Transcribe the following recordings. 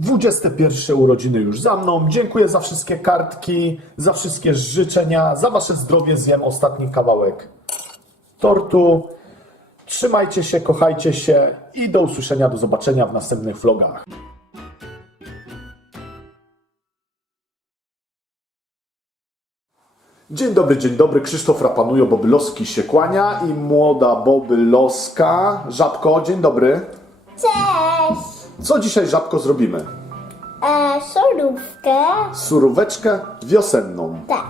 21 urodziny już za mną. Dziękuję za wszystkie kartki, za wszystkie życzenia, za wasze zdrowie. Zjem ostatni kawałek tortu. Trzymajcie się, kochajcie się i do usłyszenia, do zobaczenia w następnych vlogach. Dzień dobry, dzień dobry. Krzysztof Rapanujo, Bobylowski się kłania i młoda Bobylowska. Żabko, dzień dobry. Cześć! Co dzisiaj, Żabko, zrobimy? E, solówkę. Suróweczkę wiosenną. Tak.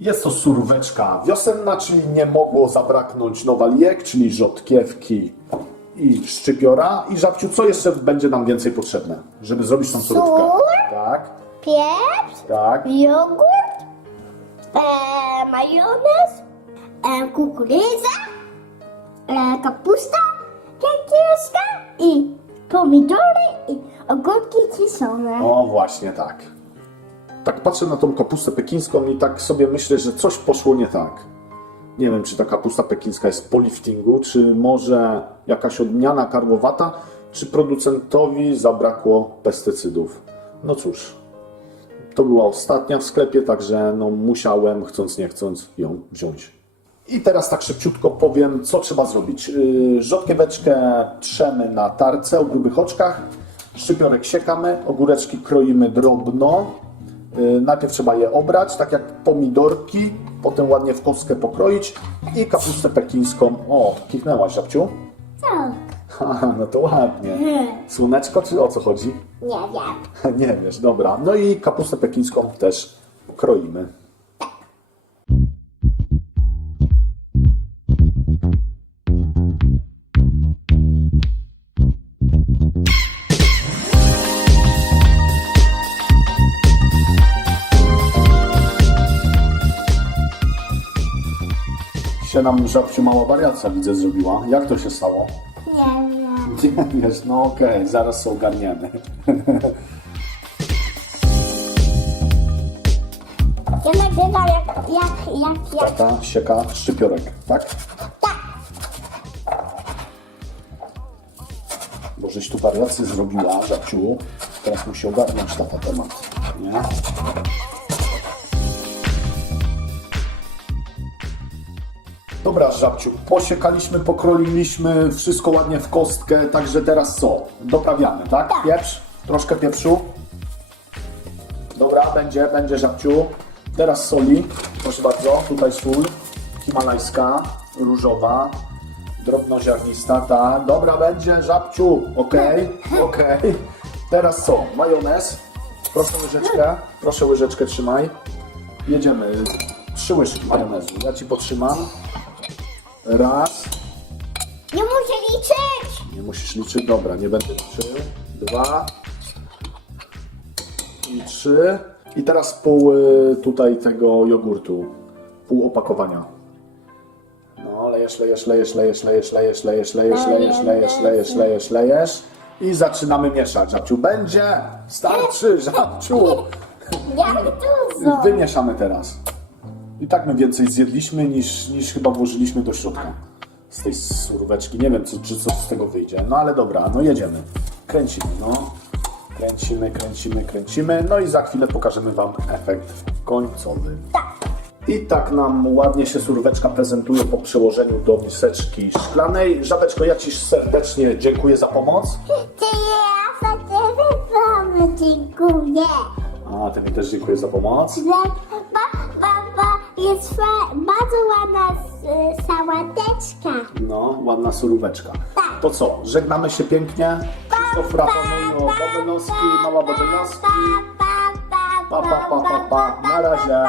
Jest to suróweczka wiosenna, czyli nie mogło zabraknąć nowalijek, czyli rzodkiewki i szczypiora. I Żabciu, co jeszcze będzie nam więcej potrzebne, żeby zrobić tą surówkę? Tak, Pieprz, tak. jogurt, e, majonez, e, kukurydza, e, kapusta piękierska i pomidory i ogórki kiszone. O, właśnie tak. Tak patrzę na tą kapustę pekińską i tak sobie myślę, że coś poszło nie tak. Nie wiem, czy ta kapusta pekińska jest po liftingu, czy może jakaś odmiana karłowata, czy producentowi zabrakło pestycydów. No cóż, to była ostatnia w sklepie, także no musiałem, chcąc nie chcąc, ją wziąć. I teraz tak szybciutko powiem, co trzeba zrobić. Yy, Rzodkieweczkę trzemy na tarce o grubych oczkach, szczypiorek siekamy, ogóreczki kroimy drobno. Yy, Najpierw trzeba je obrać, tak jak pomidorki, potem ładnie w kostkę pokroić i kapustę pekińską. O, kichnęłaś, żabciu? Tak. Haha, no to ładnie. Słoneczko, czy o co chodzi? Nie wiem. Nie wiesz, dobra. No i kapustę pekińską też kroimy. Się nam żabciu mała wariacja widzę zrobiła. Jak to się stało? Nie wiem. Wiesz, no okej, zaraz się ogarniemy. Ja nagrywam jak, jak, jak, jak. Tata sieka szczypiorek, tak? Tak. Bo żeś tu wariację zrobiła, żabciu. Teraz musi ogarnąć tata temat, nie? Dobra, żabciu, posiekaliśmy, pokroiliśmy, wszystko ładnie w kostkę, także teraz co? Doprawiamy, tak? Tak. Pieprz, troszkę pieprzu. Dobra, będzie, będzie żabciu. Teraz soli, proszę bardzo, tutaj sól, himalajska, różowa, drobnoziarnista, tak. Dobra, będzie żabciu, okej, okej. Teraz co? Majonez, proszę łyżeczkę, proszę łyżeczkę trzymaj. Jedziemy, trzy łyżki majonezu, ja Ci potrzymam. Raz, Nie muszę liczyć. nie musisz liczyć, dobra, nie będę liczył. Dwa i trzy. I teraz pół y, tutaj tego jogurtu. Pół opakowania. No, lejesz, lejesz, lejesz, lejesz, lejesz, lejesz, lejesz, lejesz, lejesz, lejesz, lejesz, lejesz, lejesz. I zaczynamy mieszać. Żabciu, będzie! Starczy, żabciu! Jak dużo. Wymieszamy teraz. I tak my więcej zjedliśmy niż, niż chyba włożyliśmy do środka z tej suróweczki. Nie wiem, czy, czy coś z tego wyjdzie. No ale dobra, no jedziemy. Kręcimy, no. Kręcimy, kręcimy, kręcimy. No i za chwilę pokażemy Wam efekt końcowy. I tak nam ładnie się suróweczka prezentuje po przełożeniu do miseczki szklanej. Żabeczko, ja Ci serdecznie dziękuję za pomoc. Ty ja za ciebie bardzo dziękuję. A, Ty mi też dziękuję za pomoc. Jest bardzo ładna s- sałateczka. No, ładna suróweczka. To co, żegnamy się pięknie. Krzysztof Rapanujo, Bobenowski, Mała Bobenowski. Pa, pa, Pa, pa, pa, pa, pa. Na razie.